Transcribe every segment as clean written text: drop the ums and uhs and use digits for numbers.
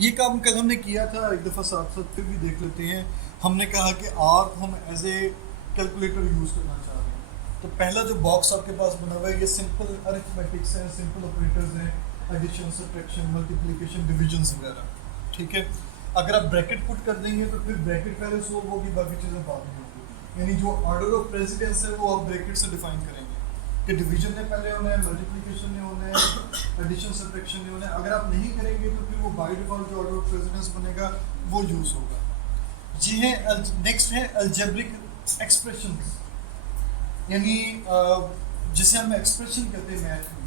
ये काम कल हमने किया था, एक दफ़ा साथ साथ फिर भी देख लेते हैं। हमने कहा कि आर को हम एज ए कैलकुलेटर यूज़ करना चाह रहे हैं। तो पहला जो बॉक्स आपके पास बना हुआ है ये सिंपल अरिथमेटिक्स हैं, सिंपल ऑपरेटर्स हैं, एडिशन, सब्ट्रैक्शन, मल्टीप्लिकेशन, डिवीजन वगैरह। ठीक है, अगर आप ब्रैकेट पुट कर देंगे तो फिर ब्रैकेट पहले सोल्व होगी, बाकी चीज़ें बाद में होगी। यानी जो ऑर्डर ऑफ प्रेसिडेंस है वो आप ब्रैकेट से डिफाइन करेंगे कि डिवीजन ने पहले होना है, मल्टीप्लिकेशन ने होना है, एडिशन सब्ट्रैक्शन ने होना है। अगर आप नहीं करेंगे तो फिर वो बाय डिफॉल्ट जो ऑर्डर ऑफ प्रेसिडेंस बनेगा वो यूज़ होगा। जी है, नेक्स्ट है अलजेब्रिक एक्सप्रेशंस, यानी जिसे हम एक्सप्रेशन कहते हैं मैथ में,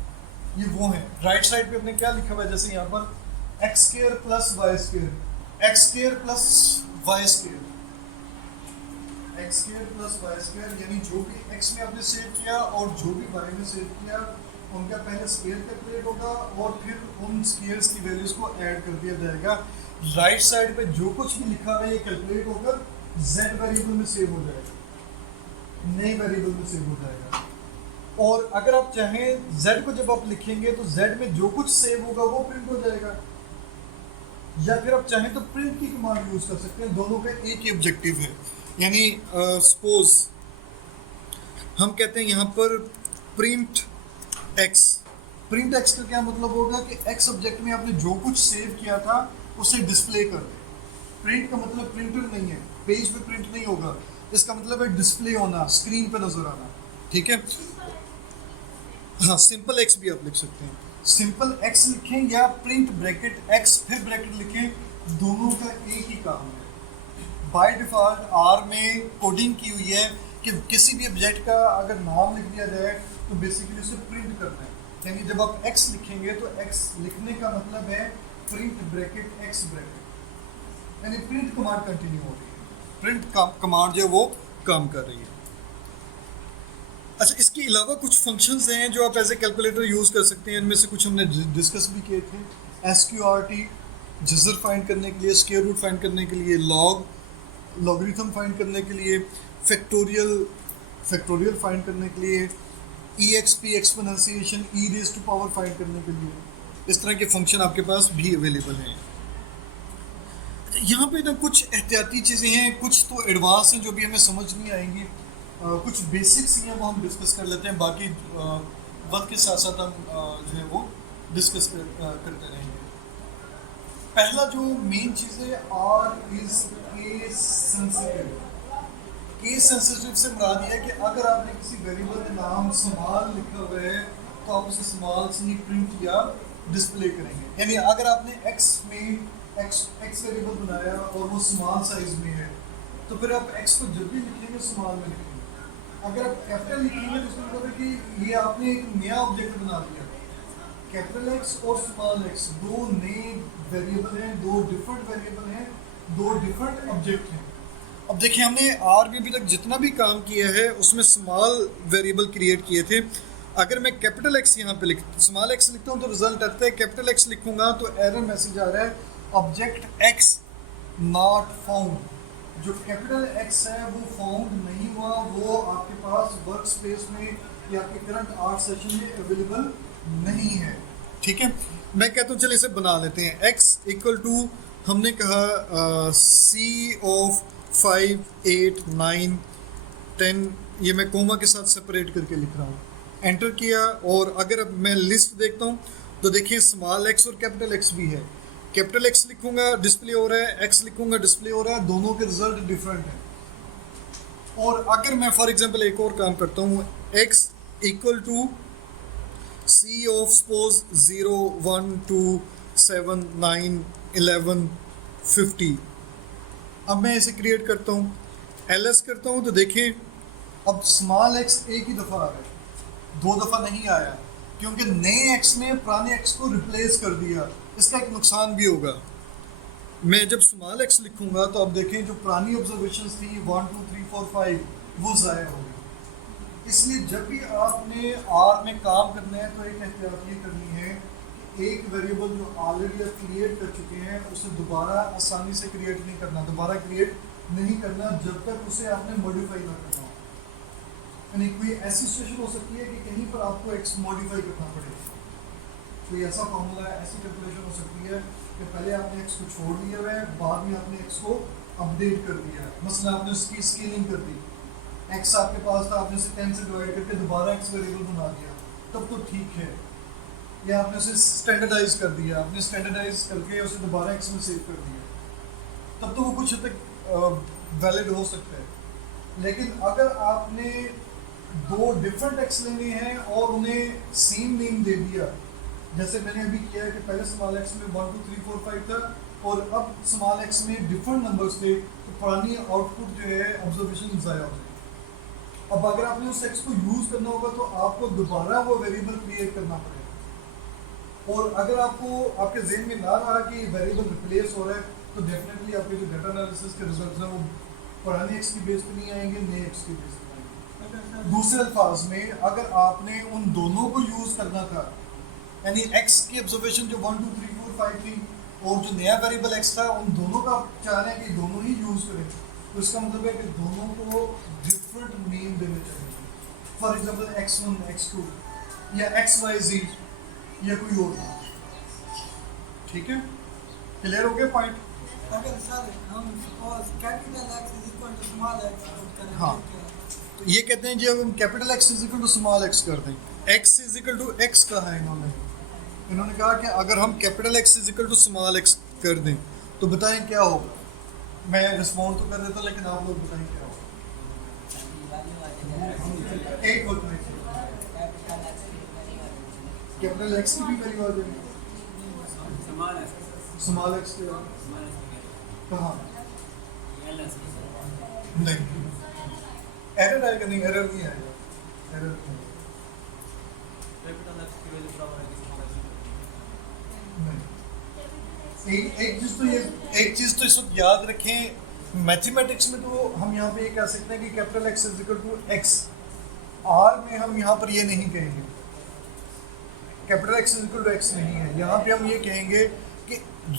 ये वो है। राइट साइड पे हमने क्या लिखा हुआ है, जैसे यहाँ पर X square plus Y square, X square plus Y square, X square plus Y square, यानी जो भी एक्स में आपने सेव किया और जो भी वाई में सेव किया उनका पहले स्क्वायर कैलकुलेट होगा और फिर उन स्क्वायर्स की वैल्यूज को ऐड कर दिया जाएगा। राइट साइड पे जो कुछ भी लिखा हुआ है ये कैलकुलेट होकर z वेरिएबल में सेव हो जाएगा, नए वेरिएबल में सेव हो जाएगा। और अगर आप चाहें z को जब आप लिखेंगे तो z में जो कुछ सेव होगा वो प्रिंट हो जाएगा, या फिर आप चाहें तो प्रिंट की कमांड यूज कर सकते हैं। दोनों का एक ही ऑब्जेक्टिव है। यानी सपोज हम कहते हैं यहाँ पर प्रिंट एक्स। प्रिंट एक्स का क्या मतलब होगा कि एक्स ऑब्जेक्ट में आपने जो कुछ सेव किया था उसे डिस्प्ले कर दे। प्रिंट का मतलब प्रिंटर नहीं है, पेज पे प्रिंट नहीं होगा, इसका मतलब है डिस्प्ले होना, स्क्रीन पे नजर आना। ठीक है, हाँ, सिंपल एक्स भी आप लिख सकते हैं। सिंपल एक्स लिखें या प्रिंट ब्रैकेट एक्स फिर ब्रैकेट लिखें, दोनों का एक ही काम है। बाय डिफ़ॉल्ट आर में कोडिंग की हुई है कि किसी भी ऑब्जेक्ट का अगर नाम लिख दिया जाए तो बेसिकली उसे प्रिंट करना है। यानी जब आप एक्स लिखेंगे तो एक्स लिखने का मतलब है प्रिंट ब्रैकेट एक्स ब्रैकेट, यानी प्रिंट कमांड कंटिन्यू हो रही है, प्रिंट कमांड जो है वो काम कर रही है। अच्छा, इसके अलावा कुछ फंक्शंस हैं जो आप एज ए कैलकुलेटर यूज़ कर सकते हैं। इनमें से कुछ हमने डिस्कस भी किए थे। SQRT जज़र फाइंड करने के लिए, स्क्वायर रूट फाइंड करने के लिए, लॉगरिथम फाइंड करने के लिए, फैक्टोरियल फाइंड करने के लिए, EXP exponentiation, e raise to power find करने के लिए। इस तरह के फंक्शन आपके पास भी अवेलेबल हैं। यहाँ पे ना कुछ एहतियाती चीज़ें हैं, कुछ तो एडवांस हैं जो भी हमें समझ नहीं आएंगी। कुछ बेसिक्स हैं वो हम डिस्कस कर लेते हैं, बाकी वक्त के साथ साथ हम जो है वो डिस्कस करते रहेंगे। पहला जो मेन चीज़ है, R is case sensitive. Case sensitive से मुराद ये है कि अगर आपने किसी वेरिएबल का नाम स्मॉल लिखा हुआ है तो आप उसे स्मॉल से ही प्रिंट या डिस्प्ले करेंगे। यानी अगर आपने x वेरिएबल बनाया और वो स्मॉल साइज में है तो फिर आप x को जब भी लिखेंगे स्मॉल में लिखेंगे। अगर आप कैपिटल लिखेंगे तो इसका मतलब है कि ये आपने एक नया ऑब्जेक्ट बना दिया। कैपिटल एक्स और स्मॉल एक्स दो नए वेरिएबल हैं, दो डिफरेंट वेरिएबल हैं, दो डिफरेंट ऑब्जेक्ट हैं। अब देखिए, हमने आर में अभी तक जितना भी काम किया है उसमें स्मॉल वेरिएबल क्रिएट किए थे। अगर मैं कैपिटल एक्स यहाँ पे स्मॉल एक्स लिखता हूँ तो रिजल्ट आता है, कैपिटल एक्स लिखूंगा तो एरर मैसेज आ रहा है, ऑब्जेक्ट एक्स नॉट फाउंड। जो कैपिटल एक्स है वो फाउंड नहीं हुआ, वो आपके पास वर्क स्पेस में या आपके करंट आर्ट सेशन में अवेलेबल नहीं है। ठीक है, मैं कहता हूँ चलिए इसे बना लेते हैं। x इक्वल टू हमने कहा C ऑफ 5, 8, 9, 10, ये मैं कोमा के साथ सेपरेट करके लिख रहा हूँ। एंटर किया और अगर अब मैं लिस्ट देखता हूँ तो देखिए स्मॉल एक्स और कैपिटल एक्स भी है। कैपिटल एक्स लिखूंगा डिस्प्ले हो रहा है, एक्स लिखूंगा डिस्प्ले हो रहा है, दोनों के रिजल्ट डिफरेंट हैं। और अगर मैं फॉर एग्जांपल एक और काम करता हूँ, x equal to C of suppose 0, 1, 2, 7, 9, 11, 50। अब मैं इसे क्रिएट करता हूँ, ls करता हूँ तो देखें अब स्मॉल x एक ही दफ़ा आ रहा है, दो दफ़ा नहीं आया, क्योंकि नए x ने पुराने x को रिप्लेस कर दिया। इसका एक नुकसान भी होगा। मैं जब स्मॉल एक्स लिखूंगा तो अब देखें जो पुरानी ऑब्जर्वेशंस थी 1, 2, 3, 4, 5 वो ज़ाया हो गई। इसलिए जब भी आपने आर में काम करना है तो एक एहतियात ये करनी है कि एक वेरिएबल जो ऑलरेडी आप क्रिएट कर चुके हैं उसे दोबारा आसानी से क्रिएट नहीं करना, दोबारा क्रिएट नहीं करना जब तक उसे आपने मॉडिफाई ना करना हो। यानी कोई ऐसी सिचुएशन हो सकती है कि कहीं पर आपको एक्स मॉडिफाई करना पड़ेगा। कोई ऐसा फॉर्मूला है, ऐसी कैलकुलेशन हो सकती है कि पहले आपने एक्स को छोड़ दिया हुआ है, बाद में आपने एक्स को अपडेट कर दिया है। मसलन आपने उसकी स्केलिंग कर दी, एक्स आपके पास था, आपने उसे 10 से डिवाइड करके दोबारा एक्स वेरिएबल बना दिया, तब तो ठीक है। या आपने उसे स्टैंडर्डाइज कर दिया, आपने स्टैंडर्डाइज करके उसे दोबारा एक्स में सेव कर दिया, तब तो वो कुछ हद तक वैलिड हो सकता है। लेकिन अगर आपने दो डिफरेंट एक्स लेने हैं और उन्हें सेम नेम दे दिया, जैसे मैंने अभी किया है कि पहले स्मॉल एक्स में 1 2 3 4 5 था और अब स्मॉल एक्स में डिफरेंट नंबर्स थे, तो पुरानी आउटपुट जो है ऑब्जर्वेशन ज़ाया हो जाएगी। अब अगर आपने उस एक्स को यूज़ करना होगा तो आपको दोबारा वो वेरिएबल क्रिएट करना पड़ेगा। और अगर आपको आपके ज़हन में ना रहा कि वेरिएबल रिप्लेस हो रहा है, तो डेफिनेटली आपके जो डेटा एनालिसिस के रिजल्ट्स हैं वो पुराने एक्स की बेस पे नहीं आएंगे, नए एक्स की बेस पे आएंगे। दूसरे अल्फाज में, अगर आपने उन दोनों को यूज़ करना था, यानी एक्स की ऑब्जर्वेशन जो 1 2 3 4 5 थी और जो नया वेरिएबल एक्स था, उन दोनों का आप चाह रहे हैं कि दोनों ही यूज़ करें, तो इसका मतलब है कि दोनों को डिफरेंट नेम देने चाहिए। फॉर एग्जाम्पल x1 x2 या xyz या कोई और। ठीक है, क्लियर हो गया पॉइंट? अगर सर हम suppose capital X is equal to small X करें, हाँ, तो ये कहते हैं जब हम capital X is equal to small X कर दें, X is equal to X कहा है इन्होंने कहा कि अगर हम capital X is equal to small X कर दें तो बताएं क्या होगा। मैं रिस्पॉन्ड तो कर देता हूं, लेकिन आप लोग बताएं क्या होगा। एक वक्त में कैपिटल एक्स की भी वैल्यू आ जाएगी, स्मॉल एक्स के कहाँ नहीं, एरर आएगा नहीं, एरर नहीं आएगा, एरर नहीं। एक चीज तो इस वक्त याद रखें, मैथमेटिक्स में तो हम यहाँ पे ये कह सकते हैं कि capital X is equal to X, R में हम यहाँ पर ये नहीं कहेंगे capital X is equal to X नहीं है। यहाँ पे हम ये कहेंगे कि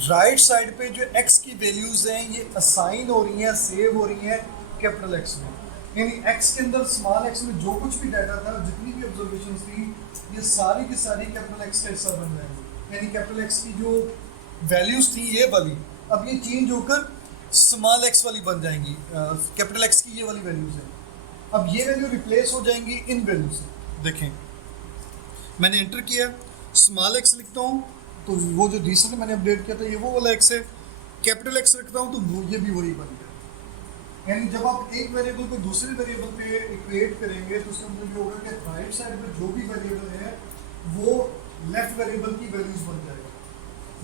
राइट साइड पे जो एक्स की वैल्यूज हैं ये असाइन हो रही हैं, सेव हो रही हैं कैपिटल एक्स में, यानी एक्स के अंदर स्मॉल एक्स में जो कुछ भी डाटा था, जितनी भी ऑब्जर्वेशन थी, ये सारी की सारी कैपिटल एक्स का हिस्सा बन जाएंगे। यानी कैपिटल एक्स की जो वैल्यूज थी ये वाली, अब ये चेंज होकर स्मॉल एक्स वाली बन जाएंगी, कैपिटल एक्स की ये वाली वैल्यूज है। अब ये वैल्यू रिप्लेस हो जाएंगी इन वैल्यू से। देखें, मैंने एंटर किया, स्मॉल एक्स लिखता हूँ तो वो जो रिसेंट मैंने अपडेट किया था ये वो वाला एक्स है, कैपिटल एक्स रखता हूँ तो वो ये भी वही बन गया। यानी जब आप एक वेरिएबल को दूसरे वेरिएबल पे इक्वेट करेंगे तो उसका मतलब ये होगा कि राइट साइड पे जो भी वेरिएबल है वो लेफ्ट वेरिएबल की वैल्यूज बन जाएगा,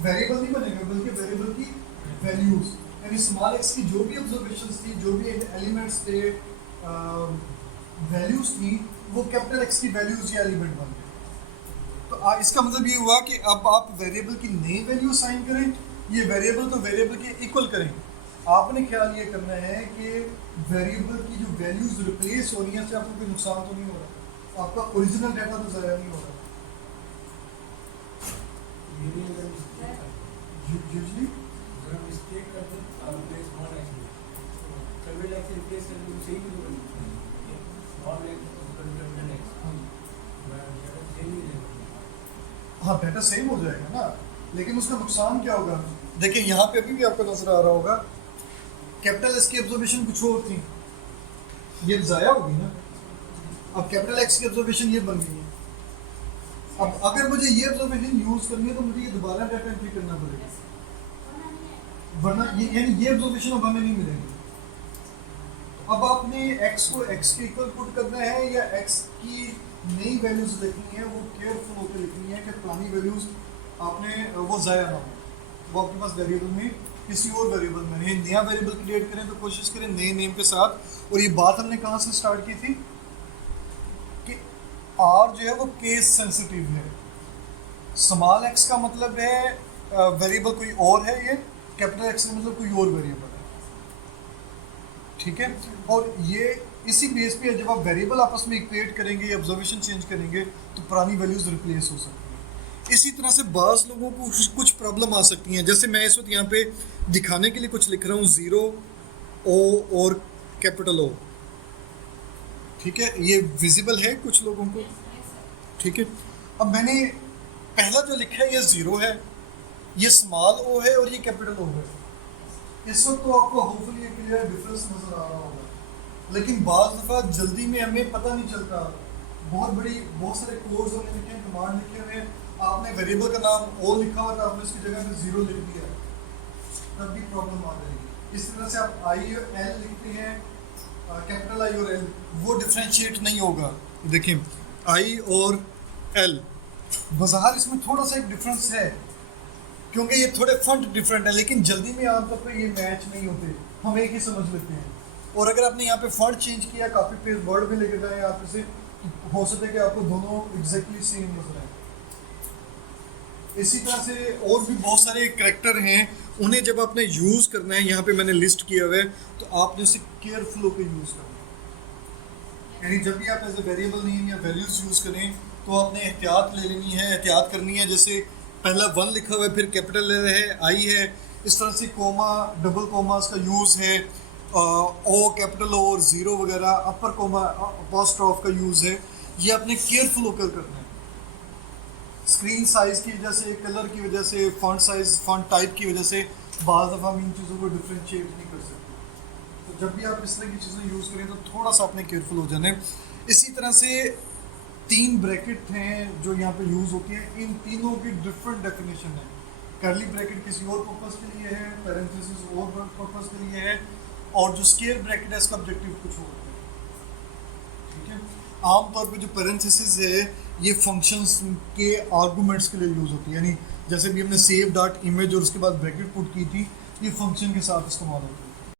वेरिएबल नहीं बनेगा बल्कि वेरिएबल की वैल्यूज। यानी स्मॉल एक्स की जो भी ऑब्जर्वेशंस थी, जो भी एलिमेंट्स थे, वैल्यूज थी, वो कैपिटल एक्स की वैल्यूज या एलिमेंट बन गए। तो इसका मतलब ये हुआ कि अब आप वेरिएबल की नई वैल्यू असाइन करें, ये वेरिएबल तो वेरिएबल के इक्वल करें। आपने ख्याल ये करना है कि वेरिएबल की जो वैल्यूज रिप्लेस हो रही हैं उससे आपको कोई नुकसान तो नहीं हो रहा, आपका ओरिजिनल डाटा तो ज़ाया नहीं हो रहा। यूजुअली अगर हम मिस्टेक करते हैं तो हम प्लेस स्मॉल एक्स में कैपिटल एक्स रिप्लेस करके उसे ही नहीं करेंगे, small x capital x same ही रहेगा। हाँ, डाटा सेम हो जाएगा ना, लेकिन उसका नुकसान क्या होगा? देखिए यहाँ पे अभी भी आपको नजर आ रहा होगा कैपिटल एक्स की ऑब्जर्वेशन कुछ और थी, ये ज़ाया होगी ना। अब कैपिटल एक्स की ऑब्जर्वेशन ये बन गई है। अब अगर मुझे ये ऑब्जर्वेशन यूज करनी है तो मुझे ये दोबारा डाटा एंट्री करना पड़ेगा, वरना ये यानी ये ऑब्जर्वेशन अब हमें नहीं मिलेगी। अब आपने एक्स को एक्स के इक्वल पुट करना है या एक्स की नई वैल्यूज लिखनी है, वो केयरफुल होकर लिखनी है कि पुरानी वैल्यूज आपने वो ज़ाया ना हो, वो आपके पास वेरिएबल में किसी और वेरिएबल में नहीं। नया वेरिएबल क्रिएट करें तो कोशिश करें नए नेम के साथ। और ये बात हमने कहाँ से स्टार्ट की थी कि आर जो है वो केस सेंसिटिव है। स्मॉल एक्स का मतलब है वेरिएबल कोई और है, ये कैपिटल एक्स का मतलब कोई और वेरिएबल है, ठीक है। और ये इसी बेस पे जब आप वेरिएबल आपस में इक्वेट करेंगे या ऑब्जर्वेशन चेंज करेंगे तो पुरानी वैल्यूज रिप्लेस हो सकती हैं। इसी तरह से बाज़ लोगों को कुछ प्रॉब्लम आ सकती हैं, जैसे मैं इस वक्त यहाँ पे दिखाने के लिए कुछ लिख रहा हूँ 0 O और कैपिटल O, ठीक है, ये विजिबल है कुछ लोगों को, ठीक है। अब मैंने पहला जो लिखा है ये 0 है, ये स्मॉल ओ है और ये कैपिटल ओ है। इस वक्त तो आपको होपफुली ये क्लियर डिफरेंस नजर आ रहा होगा, लेकिन बाज़ दफ़ा जल्दी में हमें पता नहीं चलता। बहुत सारे कोड्स हमने लिखे हैं, कमांड लिखे हुए हैं, आपने वेरिएबल का नाम ओ लिखा हुआ था, आपने उसकी जगह पे 0 लिख दिया, तब भी प्रॉब्लम आ जाएगी। इस तरह से आप आई और एल लिखते हैं, कैपिटल आई और एल, वो डिफ्रेंशिएट नहीं होगा। देखिए आई और एल बज़ाहिर इसमें थोड़ा सा एक डिफरेंस है, क्योंकि ये थोड़े फंट डिफरेंट है, लेकिन जल्दी में आमतौर पर ये मैच नहीं होते, हम एक ही समझ लेते हैं। और अगर आपने यहाँ पे फंट चेंज किया, काफ़ी पेज वर्ड में लेकर जाए आप इसे, हो सकता है कि आपको दोनों एग्जैक्टली सेम नजर आए। इसी तरह से और भी बहुत सारे करैक्टर हैं, उन्हें जब आपने यूज़ करना है, यहाँ पे मैंने लिस्ट किया हुआ है, तो आपने उसे केयरफुल होकर यूज़ करना है। यानी जब भी आप एज ए वेरिएबल नेम या वैल्यूज़ यूज़ करें तो आपने एहतियात ले लेनी है, एहतियात करनी है। जैसे पहला 1 लिखा हुआ है, फिर कैपिटल है, आई है, इस तरह से कोमा, डबल कोमास का यूज़ है, ओ कैपिटल ओ और 0 वगैरह, अपर कोमा अपॉस्ट्रोफ का यूज़ है, ये आपने केयरफुल होकर करना है। स्क्रीन साइज़ की वजह से, कलर की वजह से, फॉन्ट साइज़, फॉन्ट टाइप की वजह से बाज़ दफ़ा हम इन चीज़ों को डिफ्रेंशिएट नहीं कर सकते। तो जब भी आप इस तरह की चीज़ें यूज़ करें तो थोड़ा सा आपने केयरफुल हो जाना है। इसी तरह से 3 ब्रैकेट हैं जो यहाँ पे यूज़ होती हैं, इन तीनों की डिफरेंट डेफिनेशन है। कर्ली ब्रैकेट किसी और पर्पज़ के लिए है, पैरेंथेसिस और पर्पज़ के लिए है, और जो स्क्वायर ब्रैकेट है इसका ऑब्जेक्टिव कुछ और है। ठीक है, आमतौर पे जो पैरेंथेसिस है ये फंक्शंस के आर्गूमेंट्स के लिए यूज़ होती है, यानी जैसे भी हमने सेव डॉट इमेज और उसके बाद ब्रैकेट पुट की थी, ये फंक्शन के साथ इस्तेमाल होती है।